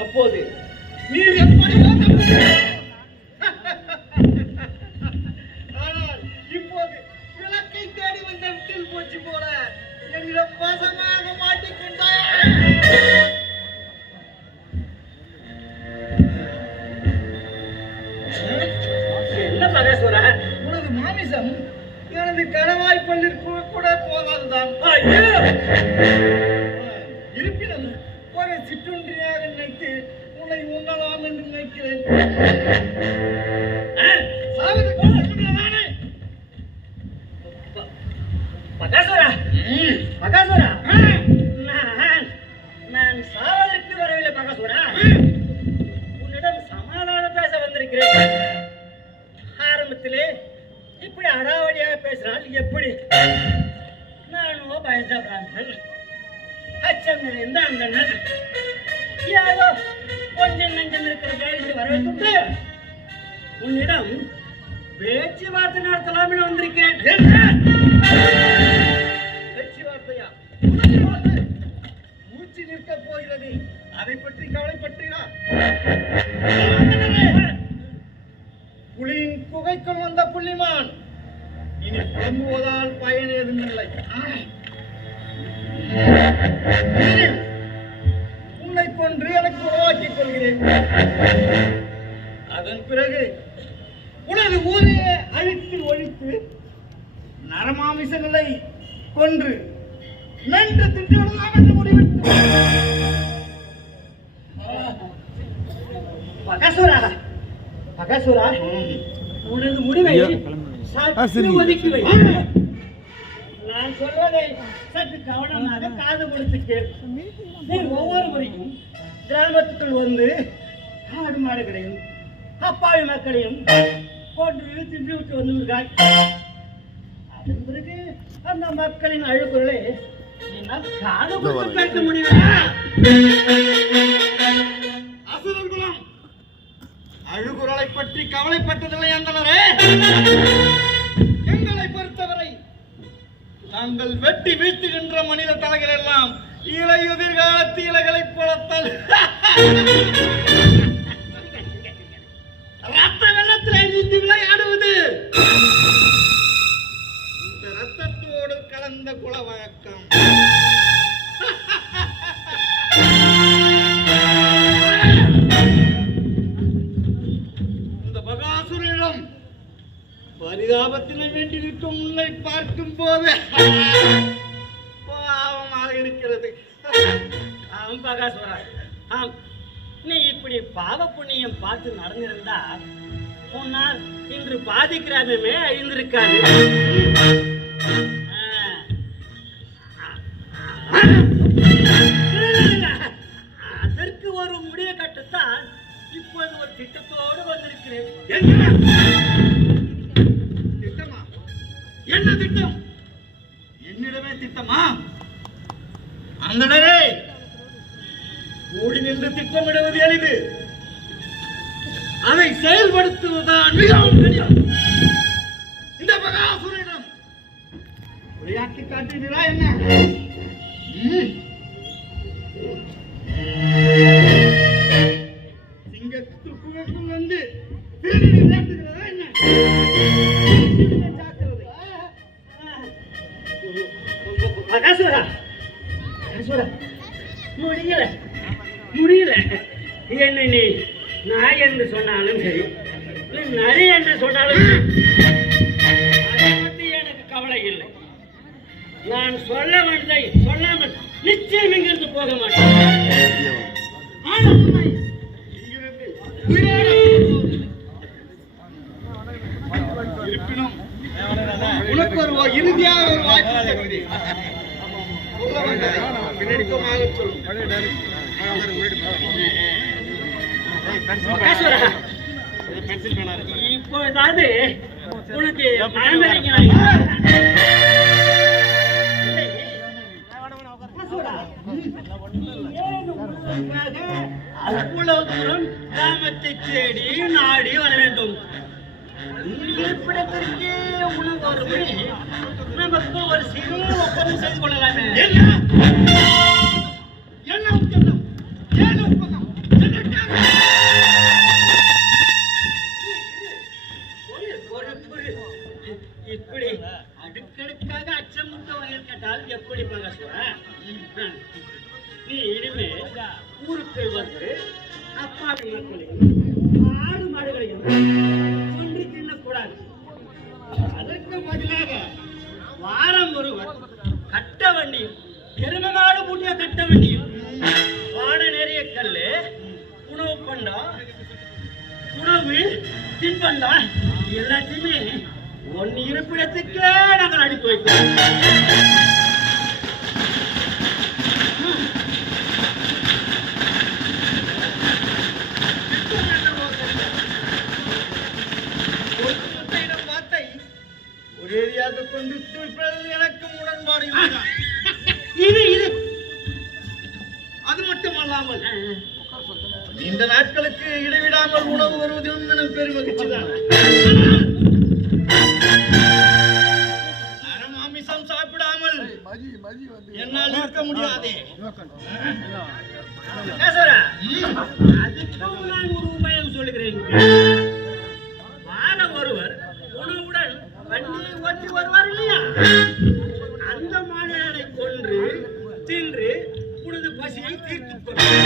அப்போது நீர் எப்படி ஆனால் இப்போது விளக்கை தேடி வந்த விட்டில் போச்சு போல என்னிடம் வசமாக மாட்டிக்கொண்டாய். என்ன பரேஸ்வர, உனது மாமிசம் எனது கணவாய் பள்ளிற்கு கூட போகாதுதான். இருப்பினும் ஒரு சிற்றுண்டியாக நினைத்து உன்னை உண்ணலாம் என்று நினைக்கிறேன். நான் சாவதற்கு வரவில்லை பகாசுரா, உன்னிடம் சமாதானம் பேச வந்திருக்கிறேன். ஆரம்பத்திலே இப்படி அடாவடியாக பேசினால் எப்படி? நானோ பயந்த பிராமணன், அச்சம் நிறைந்த அந்தனர், யாரோ கொஞ்சம் நஞ்சம் இருக்கிற கையில் வரவேற்று உன்னிடம் பேச்சுவார்த்தை நடத்தலாம் என வந்திருக்கிறேன். பேச்சுவார்த்தையா? மூச்சு நிற்கப் போகிறது, அதை பற்றி கவலைப்பட்டீரா? புலியின் குகைக்குள் வந்த புள்ளிமான் இனி புலம்புவதால் பயன் ஏதுமில்லை. உன்னை கொன்று எனக்கு உருவாக்கிக் கொள்கிறேன். அதன் பிறகு உனது ஊரையே அழித்து ஒழித்து நரமாமிசங்களை கொன்று நன்று திட்டலாம் என்று முடிவிட்டு. பகாசுரா, பகாசுரா, உனது முடிவை சற்று ஒதுக்கி வை. நான் சொல்வதை சற்று கவனமாக காது கொடுத்து கேள். நீ ஒவ்வொரு முறையும் கிராமத்துக்குள் வந்து ஆடு மாடுகளையும் அப்பாவி மக்களையும் கொன்று தின்று விட்டு வந்துவிடுகிறாய். அதன் பிறகு அந்த மக்களின் அழுகுறலை என்னால் காது கொடுத்து கேட்க முடியுமா? அசுரகுலம் அழுகுறலை பற்றி கவலைப்பட்டதில்லை அந்தனரே. எங்களை பொறுத்தவரை நாங்கள் வெட்டி வீழ்த்துகின்ற மனித தலைகள் எல்லாம் இலையுதிர் காலத்து இலைகளை போலத்தல் ரத்த வெள்ளத்திலே நீந்தி விளையாடுவது இந்த ரத்தத்தோடு கலந்த குல வழக்கம். இந்த பகாசுரனிடம் பரிதாபத்தினை வேண்டி நிற்கும் உன்னை பார்க்கும் போது பாவமாக இருக்கிறது. ஆம் பகாசுரா, ஆம், நீ இப்படி பாவ புண்ணியம் பார்த்து நடந்திருந்தா உன்னால் இன்று பாதி கிராமமே அழிந்திருக்காது. அதற்கு ஒரு முடிவை கட்டத்தான் இப்போது ஒரு திட்டத்தோடு வந்திருக்கிறேன். திட்டமா? என்ன திட்டம்? என்னிடமே திட்டமா? அந்தனரே, கூடி நின்று திட்டமிடுவது எளிது, அதை செயல்படுத்துவதுதான் மிகவும் கடினம். இந்த பகாசுரனிடம் விளையாட்டு காட்டுகிறா என்ன? சிங்கத்துக்குள் வந்து திருடி விளையாட்டுகிறதா என்ன? பகாசுரா, முடியல முடியல. என்னை நீ நாய் என்று சொன்னாலும் சரி, நரி என்று சொன்னாலும் அதை பற்றி எனக்கு கவலை இல்லை. நான் சொல்ல வந்ததை சொல்லாமல் நிச்சயம் இங்கிருந்து போக மாட்டேன். இருப்பினும் உனக்கு ஒரு இறுதியாக ஒரு வாய்ப்பு. ஈஸ்வரா, இப்பொழுதாவது உனக்கு மனமிறங்கினாய். அவ்வளவு தூரம் கிராமத்தை தேடி நாடி வர வேண்டும். இருப்பிடத்திற்கு உணவு வரும்படி நமக்கு ஒரு சிறு ஒப்பந்தம் செய்து கொள்ளலாமே. இப்படி அடுக்கடுக்காக அச்சமுட்ட வகையில் கேட்டால் எப்படி பகசுவ? நீ இனிமே ஊருக்குள் வந்து அப்பாவி மக்களையும் ஆடு மாடுகளையும் ஒன்று தின்னக்கூடாது. அதற்கு பதிலாக வாரம் ஒருவர் கட்ட வண்டியில் எருமமாடு பூட்டிய கட்ட வண்டியில் பாட நிறைய கல்லு உணவு பண்டா உணவு தின்பண்டா எல்லாத்தையுமே ஒன்னு இருப்பிடத்துக்கே நாங்கள் அனுப்பி வைக்கிறோம். ஒரேடியாக கொண்டு தூய்ப்பதில் எனக்கு உடன்பாடு இது இது அது மட்டுமல்லாமல் இந்த நாட்களுக்கு இடைவிடாமல் உணவு வருவதும் எனக்கு பெரும் மகிழ்ச்சிதான். மாமிசம் சாப்பிடாமல் என்னால் இருக்க முடியாதே. அதுக்கும் நான் ஒரு உபாயம் சொல்லுகிறேன். வாரம் ஒருவர் உணவுடன் வண்டியை ஓட்டி வருவார் இல்லையா, அந்த மாநிலத்தை கொன்று தின்று உனது பசியை தீர்த்துக் கொள்ளும்.